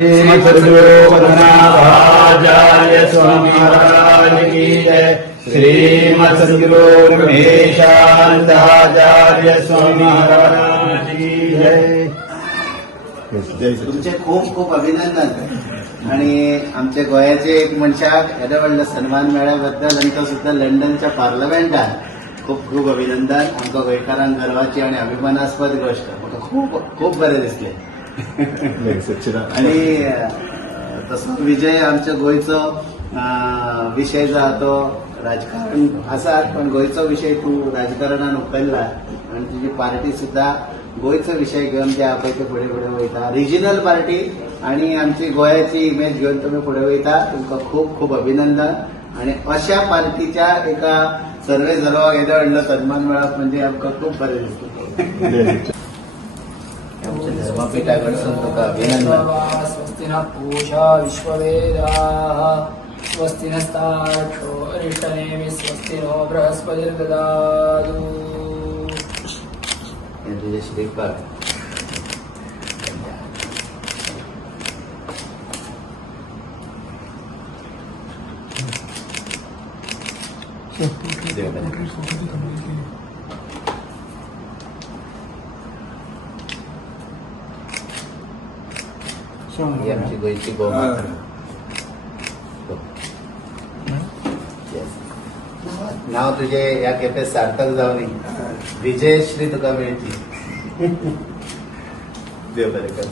सद्गुरु पद्मनाभाचार्य स्वामी महाराज की जय। श्रीमद सद्गुरु ब्रह्मेशानंदाचार्य स्वामी महाराज की जय। तुमचे खूप खूप अभिनंदन आणि आमच्या गोयाचे एक मनशाक येदे व्हडल्या सन्मान मेळ्याबद्दल आणि तो सुद्धा लंडनच्या पार्लमेंटात खूप खूप अभिनंदन। आमकां गोंयकारांक गर्वाची आणि अभिमानास्पद गोष्ट म्हाका खूप खूप बरें दिसलें आणि तसो विजय आमच्या गोंयचो विषय जो आहा तो राजकारण आसात पण गोंयचो विषय तूं राजकारणान उखल्ला आणि तुजी पार्टी सुद्धा गोंयचो विषय घेवन जे आहा पळय ते फुडें फुडें वयता रिजनल पार्टी आणि आमची गोंयाची इमेज घेवन तुमी फुडें वयता तुमकां खूप खूप अभिनंदन। आणि अशा पार्टीच्या एका सर्वे सर्वांक येदो व्हडलो सन्मान मेळप म्हणजे आमकां खूप बरें दिसलें। धर्मपीठा कडसून तुका अभिनंदन। स्वस्ति न पूषा विश्ववेदाः स्वस्ति नस्ताक्षो अरिष्टनेमि स्वस्ति नो बृहस्पतिर्ददातु। हे तुझे श्रीफळ ही आमची गोयची गोमाता। नाव तुझे या केपेत सार्थक जावनी विजयश्री तुका मेळची। देव बरें कर।